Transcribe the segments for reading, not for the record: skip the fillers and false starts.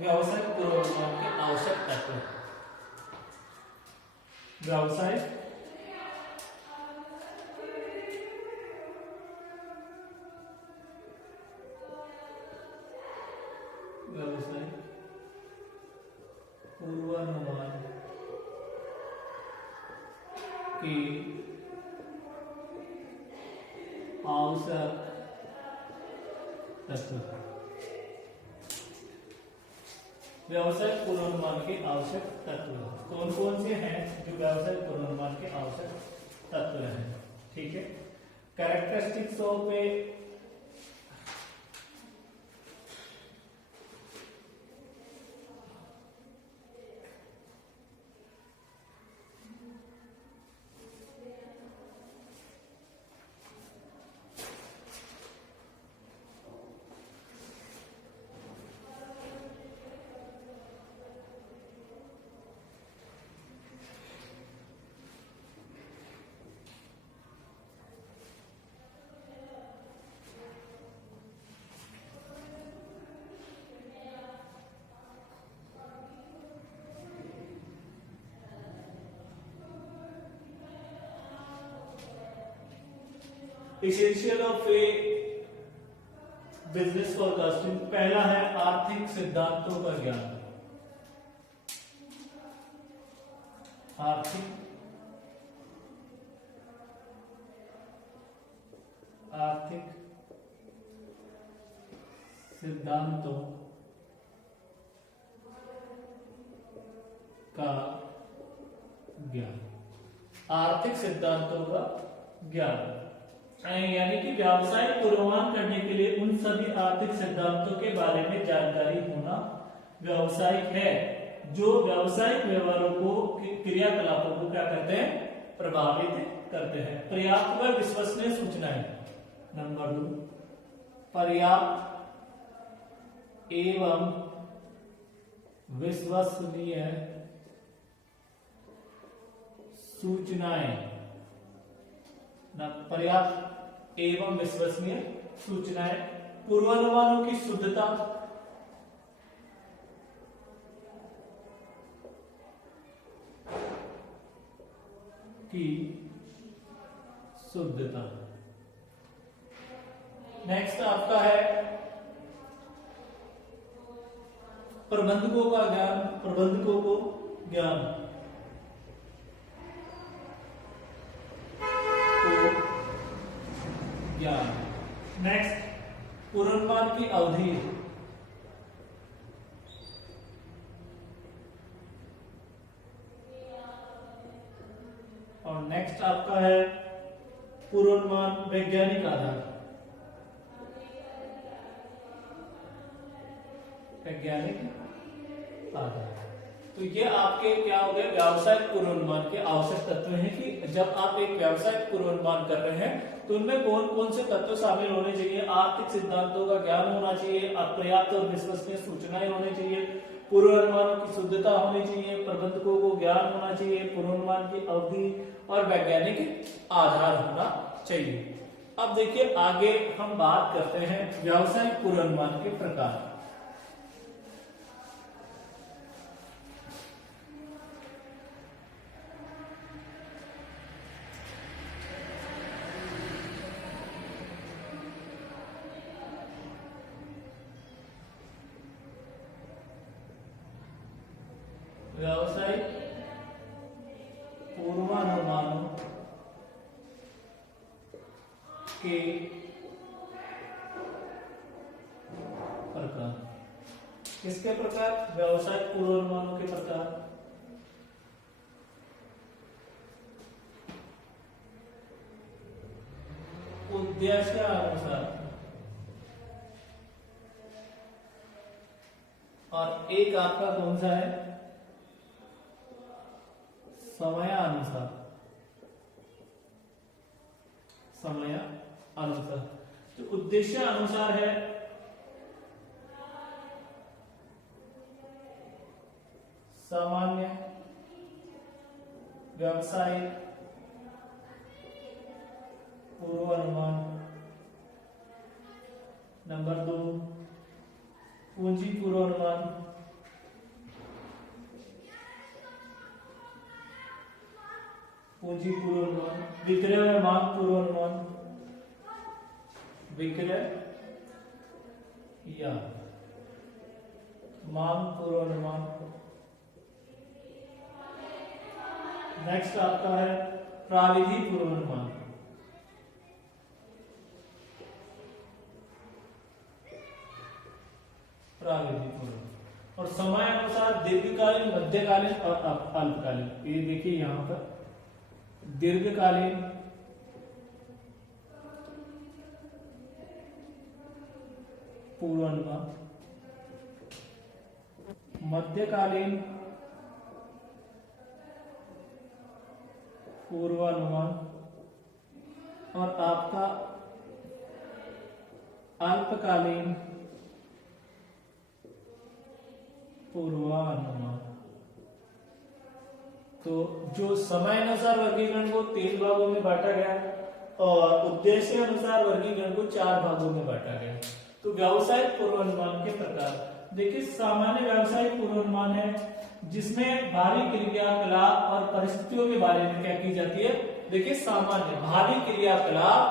व्यावसायिक पूर्वानुमान के आवश्यक तत्व। व्यावसायिक पूर्वानुमान के आवश्यक तत्व। व्यावसायिक पूर्वानुमान के आवश्यक तत्व कौन कौन से हैं जो व्यावसायिक पूर्वानुमान के आवश्यक तत्व हैं? ठीक है, characteristics of A essential of A business forecasting. पहला है आर्थिक सिद्धांतों का ज्ञान। आर्थिक सिद्धांतों का ज्ञान। आर्थिक सिद्धांतों का ज्ञान यानी कि व्यवसाय पूर्वानुमान करने के लिए उन सभी आर्थिक सिद्धांतों के बारे में जानकारी होना व्यवसायिक है जो व्यावसायिक व्यवहारों को क्रियाकलापों को क्या करते हैं? प्रभावित करते हैं। पर्याप्त व विश्वसनीय सूचनाएं। नंबर 2, पर्याप्त एवं विश्वसनीय सूचनाएं। पर्याप्त एवं विश्वसनीय सूचनाएं पूर्वानुमानों की शुद्धता नेक्स्ट आपका है प्रबंधकों का ज्ञान। प्रबंधकों को ज्ञान नेक्स्ट पूर्वानुमान की अवधि। और नेक्स्ट आपका है पूर्वानुमान वैज्ञानिक आधार। वैज्ञानिक आधार। तो ये आपके क्या हो गए? व्यावसायिक पूर्वानुमान के आवश्यक तत्व हैं कि जब आप एक व्यावसायिक पूर्वानुमान कर रहे हैं तो उनमें कौन कौन से तत्व शामिल होने चाहिए? आर्थिक सिद्धांतों का ज्ञान होना चाहिए, पर्याप्त और विश्वसनीय सूचनाएं होनी चाहिए, पूर्वानुमानों की शुद्धता होनी चाहिए, प्रबंधकों को ज्ञान होना चाहिए, पूर्वानुमान की अवधि और वैज्ञानिक आधार होना चाहिए। अब देखिए आगे हम बात करते हैं व्यावसायिक पूर्वानुमान के प्रकार। व्यावसायिक पूर्वानुमानों के प्रकार। किसके प्रकार? व्यावसायिक पूर्वानुमानों के प्रकार। उद्देश्य अनुसार और एक आपका कौन सा है? समयानुसार। समयानुसार तो उद्देश्य अनुसार है सामान्य व्यावसायिक पूर्वानुमान। नंबर 2 पूंजी पूर्वानुमान। पूंजी पूर्वानुमान, विक्रय या मांग पूर्वानुमान, विक्रय या मांग पूर्वानुमान। नेक्स्ट आपका है प्राविधि पूर्वानुमान। प्राविधि पूर्वानुमान और समय अनुसार दीर्घकालीन, मध्यकालीन और अल्पकालीन। ये देखिए यहां पर दीर्घकालीन, पूर्वानुमान, मध्यकालीन पूर्वानुमान और आपका अल्पकालीन पूर्वानुमान। तो जो समय अनुसार वर्गीकरण को 3 भागों में बांटा गया और उद्देश्य अनुसार वर्गीकरण को 4 भागों में बांटा गया। तो व्यावसायिक पूर्वानुमान के प्रकार देखिए, सामान्य व्यावसायिक पूर्वानुमान है जिसमें भावी क्रियाकलाप और परिस्थितियों के बारे में क्या की जाती है। देखिए, सामान्य भावी क्रियाकलाप,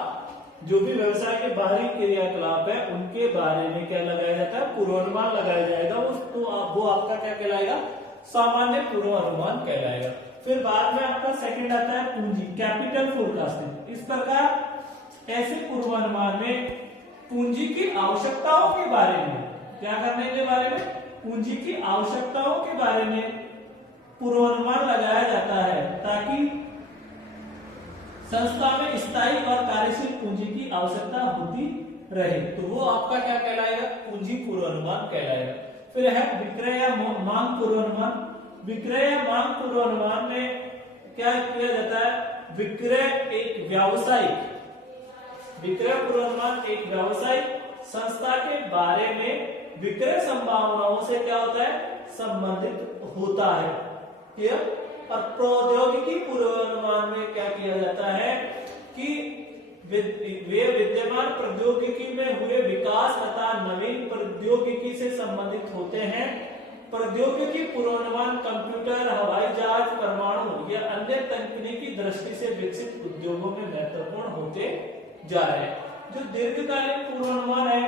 जो भी व्यवसाय के बाहरी क्रियाकलाप है उनके बारे में क्या लगाया जाता है, पूर्वानुमान लगाया जाएगा। वो आपका क्या कहलाएगा, सामान्य पूर्वानुमान कहलाएगा। फिर बाद में आपका सेकंड आता है पूंजी, कैपिटल फोरकास्टिंग। इस प्रकार ऐसे पूर्वानुमान में पूंजी की आवश्यकताओं के बारे में क्या करने के बारे में, पूंजी की आवश्यकताओं के बारे में पूर्वानुमान लगाया जाता है ताकि संस्था में स्थायी और कार्यशील पूंजी की आवश्यकता होती रहे। तो वो आपका क्या कहलाएगा, पूंजी पूर्वानुमान कहलाएगा। फिर है विक्रय या मांग पूर्वानुमान। विक्रय या मांग पूर्वानुमान में क्या किया जाता है, विक्रय एक व्यावसायिक, विक्रय पूर्वानुमान एक व्यावसायिक संस्था के बारे में विक्रय संभावनाओं से क्या होता है, संबंधित होता है। क्लियर। और प्रौद्योगिकी पूर्वानुमान में क्या किया जाता है कि वे विद्यमान प्रौद्योगिकी में हुए विकास तथा नवीन प्रौद्योगिकी से संबंधित होते हैं। प्रौद्योगिकी पूर्वानुमान कंप्यूटर, हवाई जहाज, परमाणु या अन्य तकनीकी दृष्टि से विकसित उद्योगों में महत्वपूर्ण होते जा रहे हैं। जो दीर्घकालीन पूर्वानुमान है,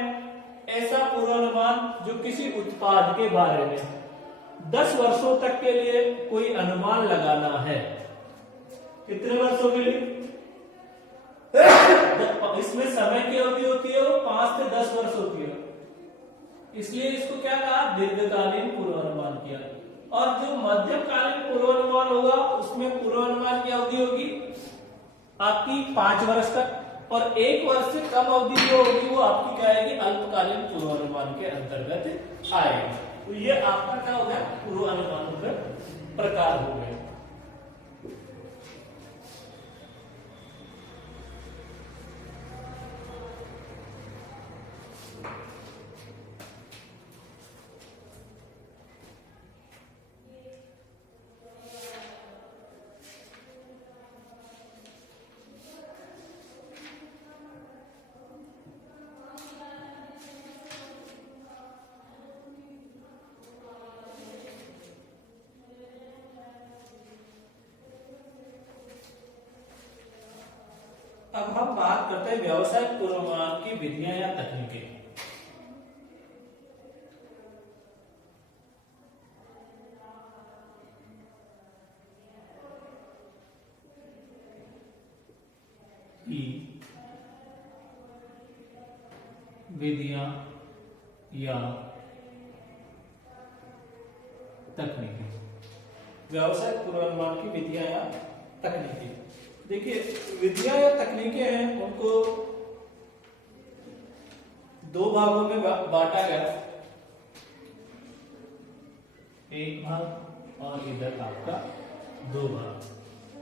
ऐसा पूर्वानुमान जो किसी उत्पाद के बारे में 10 वर्षों तक के लिए कोई अनुमान लगाना है। कितने वर्षों के लिए, इसमें समय की अवधि होती है वो 5 से 10 वर्ष होती है, इसलिए इसको क्या कहा, दीर्घकालीन पूर्वानुमान किया। और जो मध्यमकालीन पूर्वानुमान होगा उसमें पूर्वानुमान की अवधि होगी आपकी 5 वर्ष तक, और 1 वर्ष से कम अवधि जो होगी वो आपकी क्या आएगी, अल्पकालीन पूर्वानुमान के अंतर्गत आएगी। तो ये आपका क्या हो गया, पूर्वानुमानों के प्रकार हो गए। अब हम बात करते हैं व्यवसायिक पूर्वानुमान की विधियां या तकनीकें। विधियां या तकनीकें, व्यवसायिक पूर्वानुमान की विधियां या तकनीकें। देखिए, विधियां या तकनीकें हैं उनको 2 भागों में बांटा गया, एक भाग और इधर आपका 2 भाग।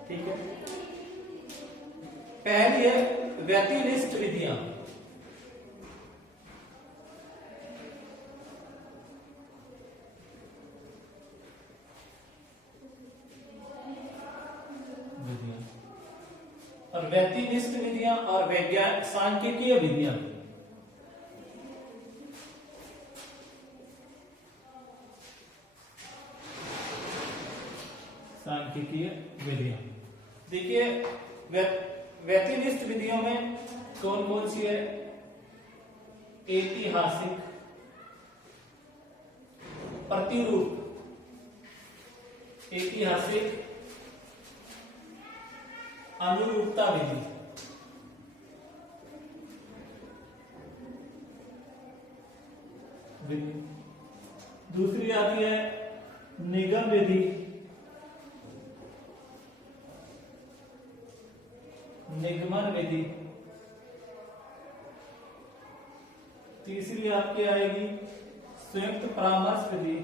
ठीक है, पहली है व्यतिनिष्ठ विधियां। और व्यतिनिष्ठ विधियां और वैज्ञानिक सांख्यिकीय विधियां। सांख्यिकीय विधियां देखिए व्यतिनिष्ठ विधियों में कौन कौन सी है? ऐतिहासिक, प्रतिरूप, ऐतिहासिक, अनुरूपता विधि, दूसरी आती है निगम विधि, निगमन विधि, तीसरी आपकी आएगी संयुक्त परामर्श विधि,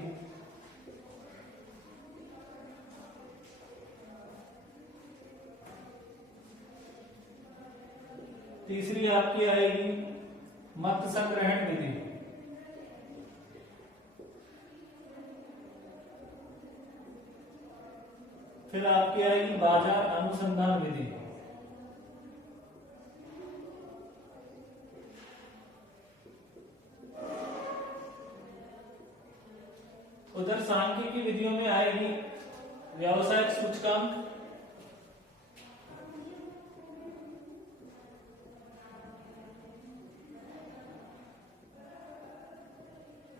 तीसरी आपकी आएगी मत संग्रहण विधि, फिर आपकी आएगी बाजार अनुसंधान विधि। उधर सांख्यिकी विधियों में आएगी व्यावसायिक सूचकांक,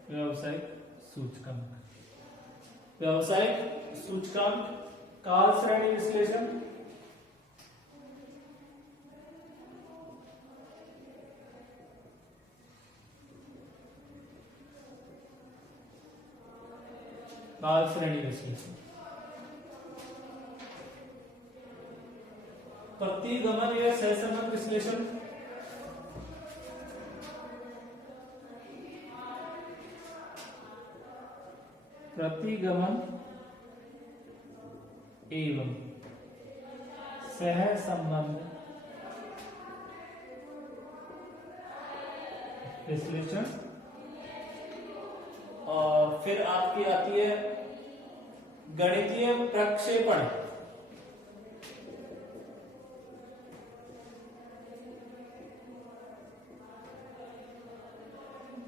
व्यावसायिक सूचकांक, व्यावसायिक सूचकांक, काल श्रेणी विश्लेषण, काल श्रेणी विश्लेषण, प्रतिगमन या सहसंबंध विश्लेषण, प्रतिगमन एवं सहसंबंध विश्लेषण, और फिर आपकी आती है गणितीय प्रक्षेपण,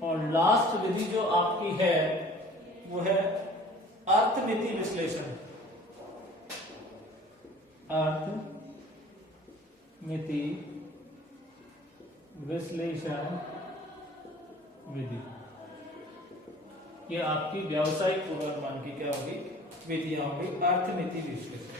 और लास्ट विधि जो आपकी है वो है अर्थमिति विश्लेषण, अर्थमिति विश्लेषण विधि। ये आपकी व्यावसायिक पूर्वानुमान की क्या होगी? विधियां होगी अर्थमिति विश्लेषण।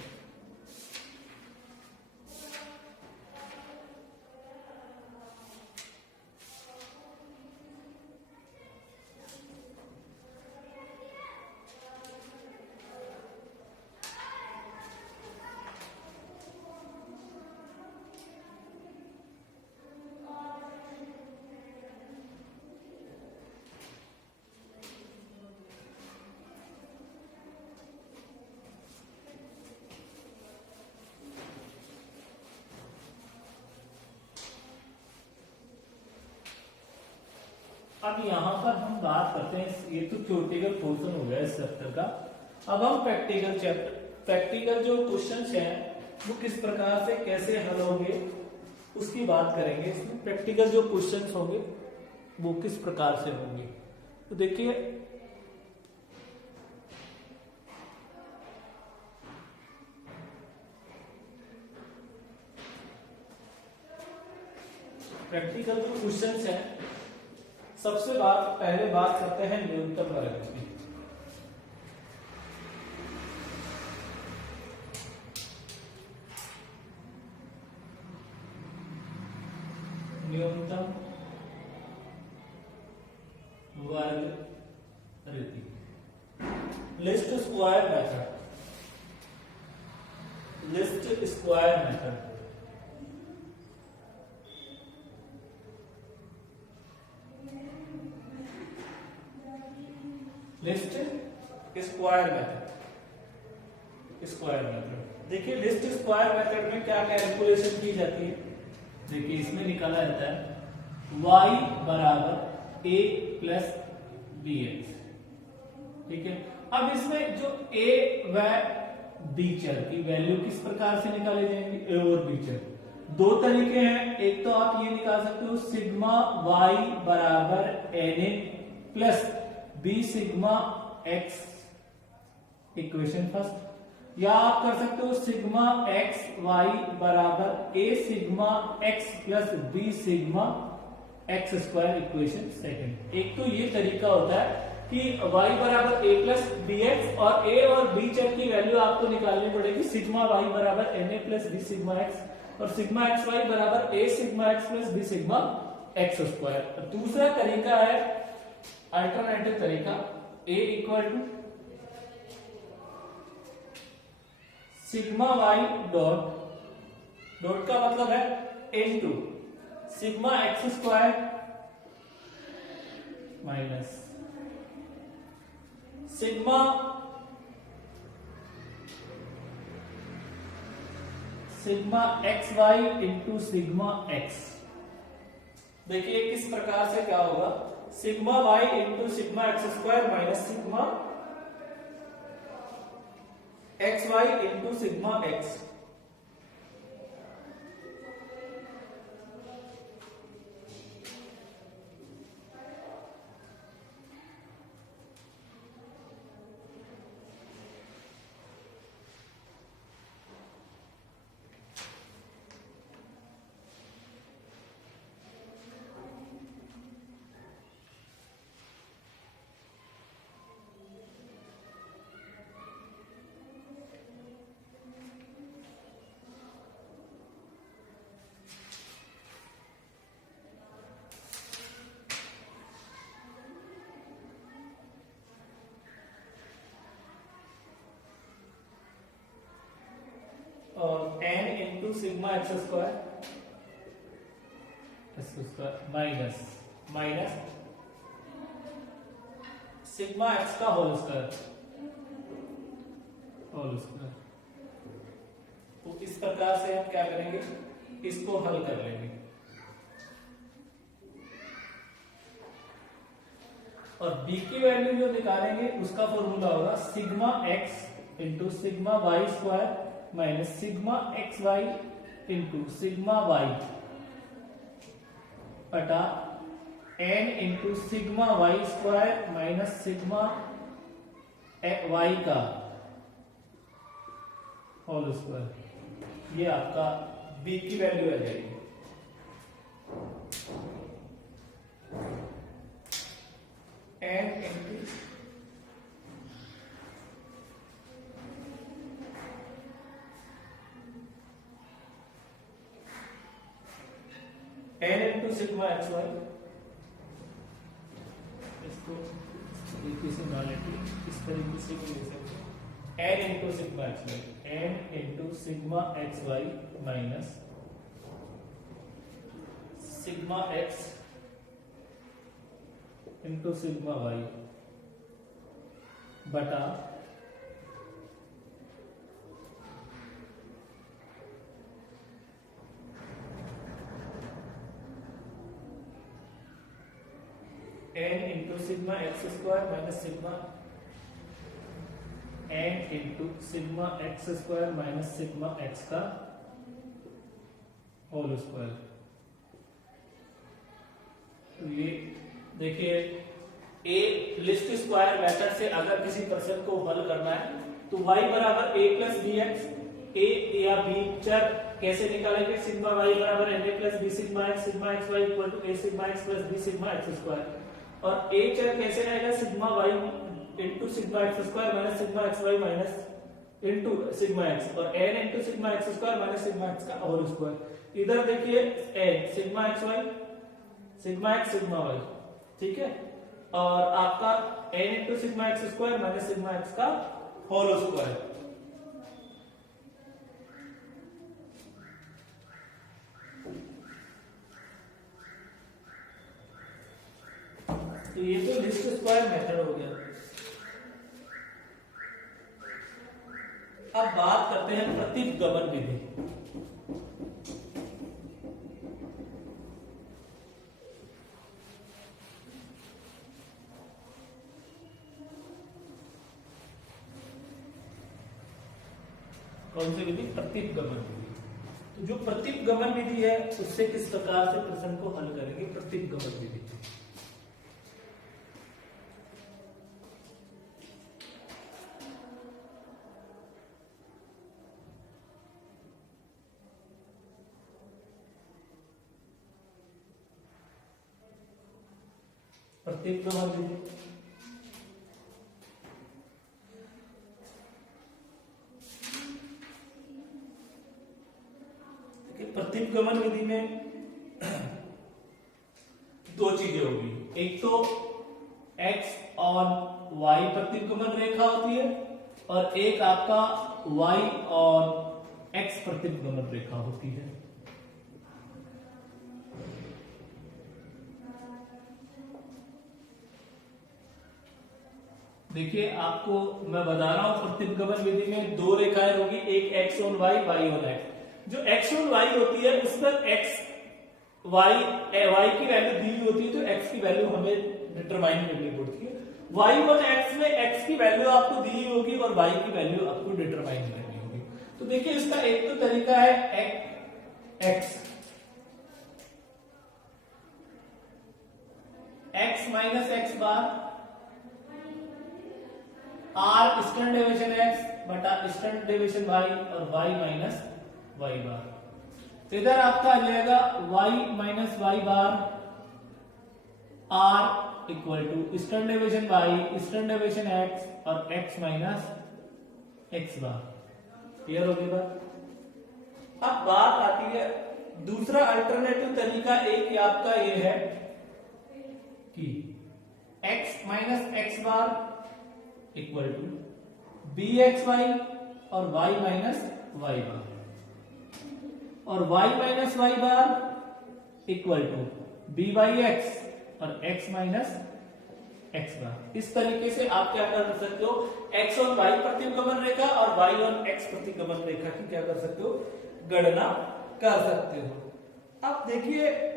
अब यहाँ पर हम बात करते हैं, ये तो थ्योरेटिकल पोर्शन हो गया इस चैप्टर का। अब हम प्रैक्टिकल जो क्वेश्चंस हैं वो किस प्रकार से कैसे हल होंगे उसकी बात करेंगे। इसमें प्रैक्टिकल जो क्वेश्चंस होंगे वो किस प्रकार से होंगे। तो देखिए प्रैक्टिकल जो क्वेश्चंस हैं, सबसे पहले बात करते हैं न्यूनतम वर्ग की। न्यूनतम वर्ग रीति, list square method, list square method. List square method, square method. देखिए लिस्ट स्क्वायर मेथड में क्या कैलकुलेशन की जाती है। देखिए इसमें निकाला जाता है y बराबर a प्लस बी एक्स, ठीक है। अब इसमें जो a व b चर की वैल्यू किस प्रकार से निकाले जाएंगे, a और b चर। दो तरीके हैं, एक तो आप ये निकाल सकते हो सिग्मा y बराबर na plus B sigma x, equation first, या आप कर सकते हो सिग्मा एक्स वाई बराबर a sigma x plus B sigma x square equation second. एक तो ये तरीका होता है कि y बराबर ए प्लस बी एक्स और a और b चर की वैल्यू आपको निकालनी पड़ेगी। सिग्मा y बराबर N A plus B sigma x और सिग्मा एक्स वाई बराबर a sigma x plus B sigma x square. दूसरा तरीका है अल्टरनेटिव तरीका a equal to sigma Y dot dot का मतलब है into sigma x square minus sigma sigma x Y into sigma X. देखिए किस प्रकार से क्या होगा, sigma Y into sigma x square minus sigma x Y into sigma x. और n into sigma x square minus minus sigma x का whole square. तो इस प्रकार से हम क्या करेंगे, इसको हल कर लेंगे और b की वैल्यू जो निकालेंगे उसका फॉर्मूला होगा sigma x into sigma y square minus sigma x Y into sigma y बटा n into sigma y square minus sigma y का होल स्क्वायर। ये आपका b की वैल्यू आ जाएगी। n into n into sigma x y, इसको तरीके से ना लेके इस तरीके से भी ले सकते हैं। n into sigma x y, n into sigma x y minus sigma x into sigma y बटा n into sigma x square minus sigma n into sigma x square minus sigma x का whole square. तो ये देखिए a list square method से अगर किसी प्रश्न को हल करना है तो y बराबर a plus b x, a या b चर कैसे निकालेंगे, सिग्मा y बराबर n a plus B sigma x y equal to a sigma x plus B sigma x square. और a चर कैसे रहेगा, sigma y into sigma x square minus sigma x y minus into sigma x और n into sigma x square minus sigma x का whole square. इधर देखिए n sigma x Y sigma x sigma Y, ठीक है, और आपका n into sigma x square minus sigma x का whole square. तो ये तो लिस्ट स्क्वायर मेथड हो गया। अब बात करते हैं प्रतिगमन विधि। कौन सी विधि, प्रतिगमन विधि। तो जो प्रतिगमन विधि है उससे किस प्रकार से प्रश्न को हल करेंगे, प्रतिगमन विधि। प्रतिगमन विधि। प्रतिगमन विधि में दो चीजें होगी, एक तो x और y प्रतिगमन रेखा होती है और एक आपका y और x प्रतिगमन रेखा होती है। देखिए आपको मैं बता रहा हूं प्रतिगमन विधि में दो रेखाएं होगी, एक x और y, y और x। जो x और y होती है उस पर x y की वैल्यू दी हुई होती है, तो x की वैल्यू हमें डिटरमाइन करनी पड़ती है। y और x में x की वैल्यू आपको दी हुई होगी और y की वैल्यू आपको डिटरमाइन करनी होगी। तो देखिए इसका एक तो तरीका है x minus x bar r standard deviation x बटा स्टैंडर्ड डेविएशन y और y माइनस y बार। तो इधर आपका आ जाएगा y minus y bar r equal to standard deviation y standard deviation x और x minus x bar. Clear हो गई बात। अब बात आती है दूसरा अल्टरनेटिव तरीका, एक आपका ये है कि x minus x bar equal to bxy और y माइनस y बार और y minus y bar equal to byx और x माइनस x बार। इस तरीके से आप क्या कर सकते हो, x और y प्रतिगमन रेखा और y और x प्रतिगमन रेखा की क्या कर सकते हो, गणना कर सकते हो। अब देखिए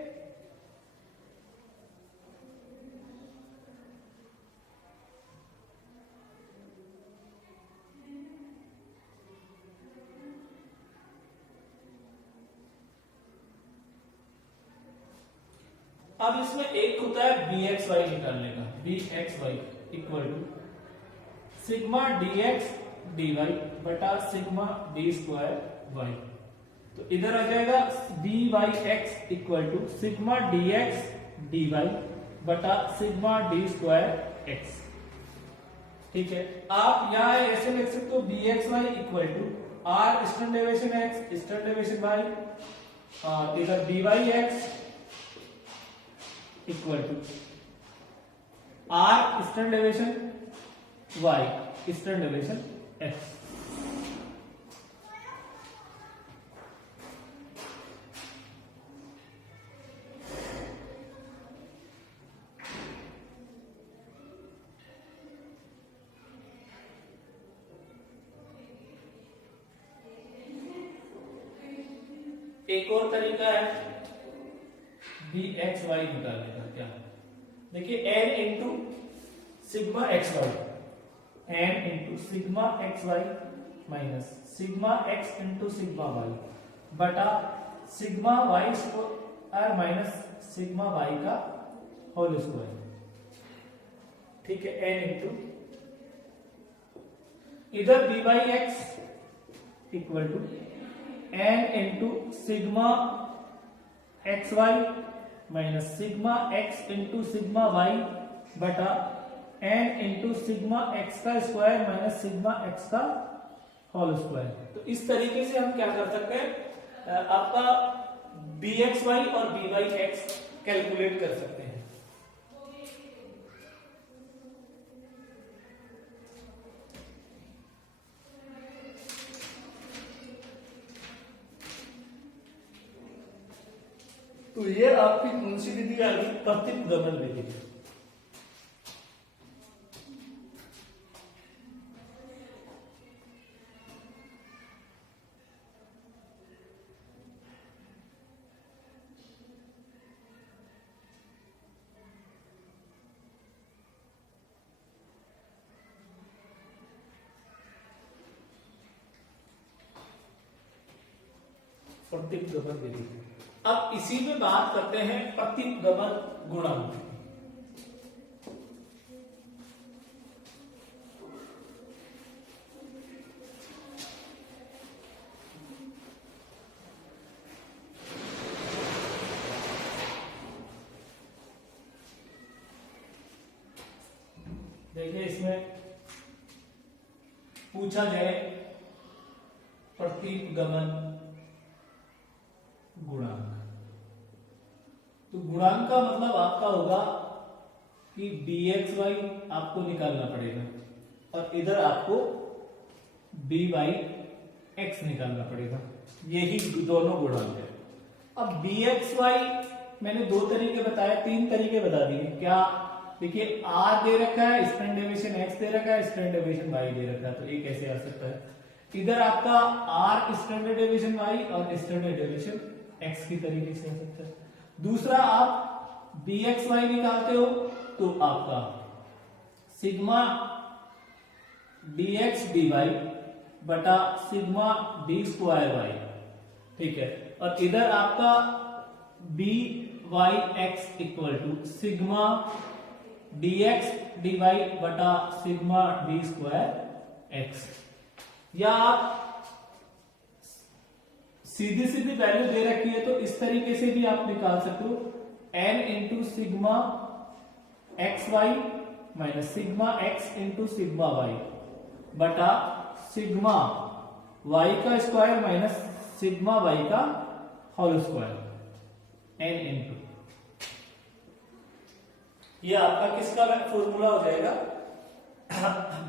अब इसमें एक होता है bxy निकालने का, bxy equal to sigma dx dy बटा सिग्मा d स्क्वायर y। तो इधर आ जाएगा byx equal to sigma dx dy बटा सिग्मा d स्क्वायर x। ठीक है, आप यहां ऐसे लिख सकते हो bxy equal to r standard deviation x standard deviation y और इधर byx equal to r standard deviation y standard deviation x। एक और तरीका है bxy निकालने का। क्या देखिए n into sigma x y, n into sigma x y minus sigma x into sigma y बटा sigma y square minus sigma y का होल स्क्वायर। ठीक है, n इंटू इधर dy x equal to n into sigma x y minus sigma x into sigma y बटा n into sigma x का square minus sigma x का whole square. तो इस तरीके से हम क्या कर सकते हैं, आपका bxy और byx कैलकुलेट कर सकते हैं। तो ये आपकी कौन सी विधि आ गई, प्रतिगमन विधि। प्रतिगमन विधि। अब इसी में बात करते हैं प्रतिगमन गुणांक। देखिए इसमें पूछा जाए प्रतिगमन गुणांक, तो गुणांक का मतलब आपका होगा कि bxy आपको निकालना पड़ेगा और इधर आपको by(x) निकालना पड़ेगा। यही दोनों गुणांक है। अब bxy मैंने दो तरीके बताए, तीन तरीके बता दिए। क्या? देखिए r दे रखा है, स्टैंडर्ड डेविएशन x दे रखा है, स्टैंडर्ड डेविएशन y दे रखा है, तो ये कैसे आ सकता है? इधर आपका r स्टैंडर्ड डेविएशन y और स्टैंडर्ड डेविएशन x की तरीके से आ सकता है। दूसरा, आप bxy निकालते हो तो आपका सिग्मा dx dy बटा सिग्मा d स्क्वायर y, ठीक है। और इधर आपका by(x) equal to sigma dx dy बटा सिग्मा d स्क्वायर x, या आप सीधी सीधी वैल्यू दे रखी है तो इस तरीके से भी आप निकाल सकते हो, n into sigma x y minus sigma x into sigma y बटा सिग्मा y का स्क्वायर माइनस सिग्मा y का होल स्क्वायर, n इंटू, ये आपका किसका फॉर्मूला हो जाएगा?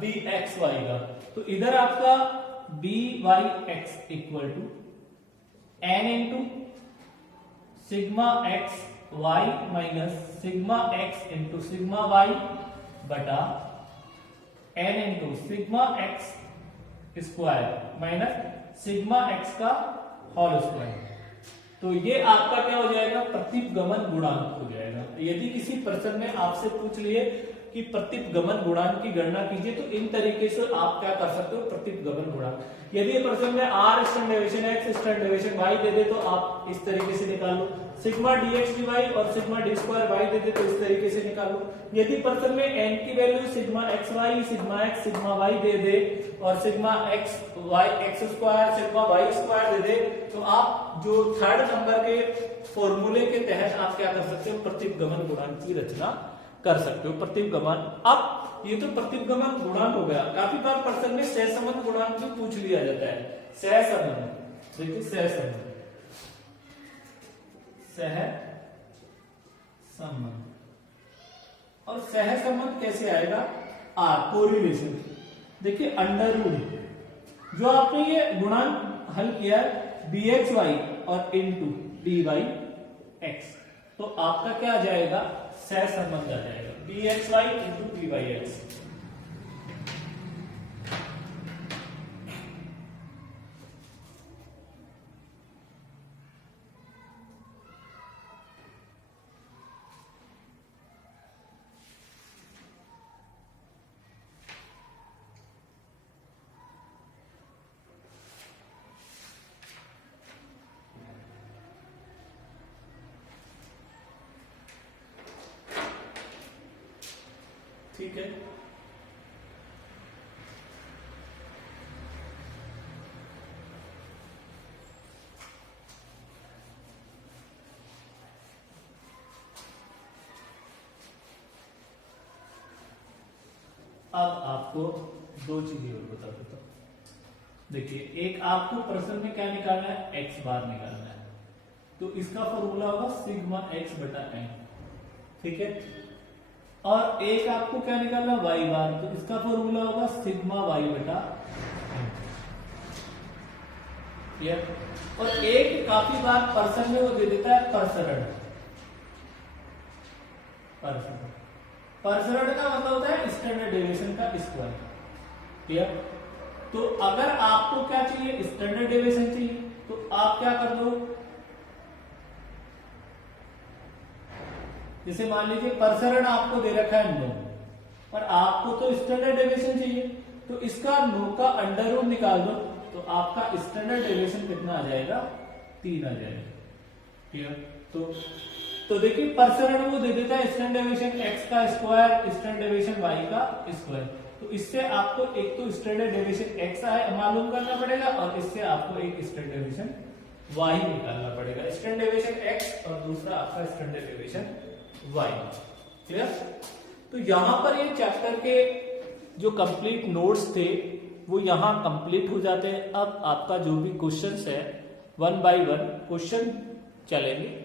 bxy का। तो इधर आपका by(x) equal to n into sigma x y minus sigma x into sigma y बटा n into sigma x square minus sigma x का होल स्क्वायर। तो ये आपका क्या हो जाएगा? प्रतिगमन गुणांक हो जाएगा। यदि किसी प्रश्न में आपसे पूछ लिए कि प्रतिगमन गुणांक की गणना कीजिए तो इन तरीके से आप क्या कर सकते हो? प्रतिगमन गुणांक। यदि प्रश्न में r standard deviation x standard deviation y दे दे तो आप इस तरीके से निकाल लो, सिग्मा dx dy और सिग्मा d स्क्वायर y दे दे तो इस तरीके से निकालो। यदि प्रश्न में n की value sigma xy sigma x sigma y दे दे और sigma x y x square sigma y square दे दे तो आप जो थर्ड नंबर के फॉर्मूले के तहत आप क्या कर सकते हो? प्रतिगमन गुणांक की रचना कर सकते हो। प्रतिगमन, अब ये तो प्रतिगमन गुणांक हो गया। काफी बार प्रश्न में सहसंबंध गुणांक भी पूछ लिया जाता है। सहसंबंध, देखिए सहसंबंध, सहसंबंध, और सहसंबंध कैसे आएगा? कोरिलेशन। देखिए अंडर रूट जो आपने ये गुणांक हल किया है bxy और इनटू dy(x), तो आपका क्या आ जाएगा? सहसंबंध आ जाएगा bxy इंटू dy(x). ठीक है, अब आपको दो चीजें और बता देता हूं। देखिए एक आपको प्रश्न में क्या निकालना है? x बार निकालना है, तो इसका फॉर्मूला होगा सिग्मा x बटा n, ठीक है। और एक आपको क्या निकालना? y बार, तो इसका फॉर्मूला होगा सिग्मा y बटा n, क्लियर। और एक काफी बार प्रश्न में वो दे देता है प्रसरण। प्रसरण का मतलब होता है स्टैंडर्ड डेविएशन का स्क्वायर, क्लियर। तो अगर आपको क्या चाहिए? स्टैंडर्ड डेविएशन चाहिए, तो आप क्या कर दो? जैसे मान लीजिए प्रसरण आपको दे रखा है 9 और आपको तो स्टैंडर्ड डेविएशन चाहिए, तो इसका 9 का अंडर रूट निकाल दो, तो आपका स्टैंडर्ड डेविएशन कितना आ जाएगा? 3 आ जाएगा, क्लियर। तो देखिए प्रसरण वो दे देता है स्टैंडर्ड डेविएशन x का स्क्वायर स्टैंडर्ड डेविएशन y का स्क्वायर, तो इससे आपको एक तो स्टैंडर्ड डेविएशन x मालूम करना पड़ेगा और इससे आपको एक स्टैंडर्ड डेविएशन y निकालना पड़ेगा। स्टैंडर्ड डेविएशन x और दूसरा आपका स्टैंडर्ड डेविएशन y, क्लियर। तो यहाँ पर ये चैप्टर के जो कंप्लीट नोट्स थे वो यहाँ कंप्लीट हो जाते हैं। अब आपका जो भी क्वेश्चंस है 1 बाय 1 क्वेश्चन चलेंगे।